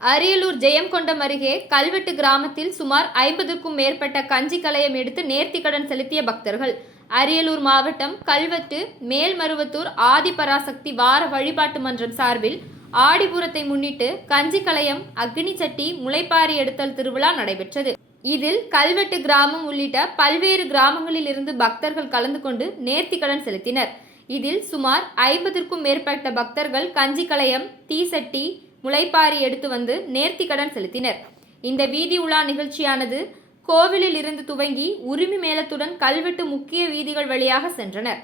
அரியலூர் ஜெயங்கொண்டம் அருகே கல்வெட்டு கிராமத்தில் சுமார் ஐம்பதுக்கும் மேற்பட்ட கஞ்சி கலையம் எடுத்து நேர்த்திக்கடன் செலுத்திய பக்தர்கள். அரியலூர் மாவட்டம் கல்வெட்டு மேல்மருவத்தூர் ஆதிபராசக்தி வார வழிபாட்டு மன்றம் சார்பில் ஆடிபுரத்தை முன்னிட்டு கஞ்சி கலையம் அக்னி சட்டி முளைப்பாரி எடுத்தல் திருவிழா நடைபெற்றது. இதில் கல்வெட்டு கிராமம் உள்ளிட்ட பல்வேறு கிராமங்களில் இருந்து பக்தர்கள் கலந்து கொண்டு நேர்த்திக்கடன் செலுத்தினர். இதில் சுமார் ஐம்பதிற்கும் மேற்பட்ட பக்தர்கள் கஞ்சி கலையம் தீசட்டி முளைப்பாரி எடுத்து வந்து நேர்த்திக்கடன் செலுத்தினர். இந்த வீதி உலா நிகழ்ச்சியானது கோவிலில் இருந்து துவங்கி உரிமை மேளத்துடன் கல்வெட்டு முக்கிய வீதிகள் வழியாக சென்றனர்.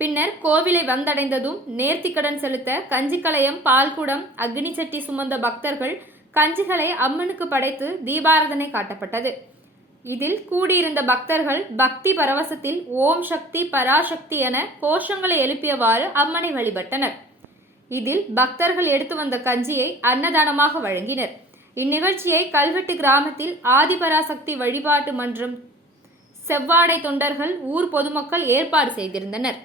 பின்னர் கோவிலை வந்தடைந்ததும் நேர்த்திக்கடன் செலுத்த கஞ்சிக்கலையம் பால்குடம் அக்னி சட்டி சுமந்த பக்தர்கள் கஞ்சிகளை அம்மனுக்கு படைத்து தீபாராதனை காட்டப்பட்டது. இதில் கூடியிருந்த பக்தர்கள் பக்தி பரவசத்தில் ஓம் சக்தி பராசக்தி என கோஷங்களை எழுப்பியவாறு அம்மனை வழிபட்டனர். இதில் பக்தர்கள் எடுத்து வந்த கஞ்சியை அன்னதானமாக வழங்கினர். இந்நிகழ்ச்சியை கல்வெட்டு கிராமத்தில் ஆதிபராசக்தி வழிபாட்டு மன்றம் செவ்வாடை தொண்டர்கள் ஊர் பொதுமக்கள் ஏற்பாடு செய்திருந்தனர்.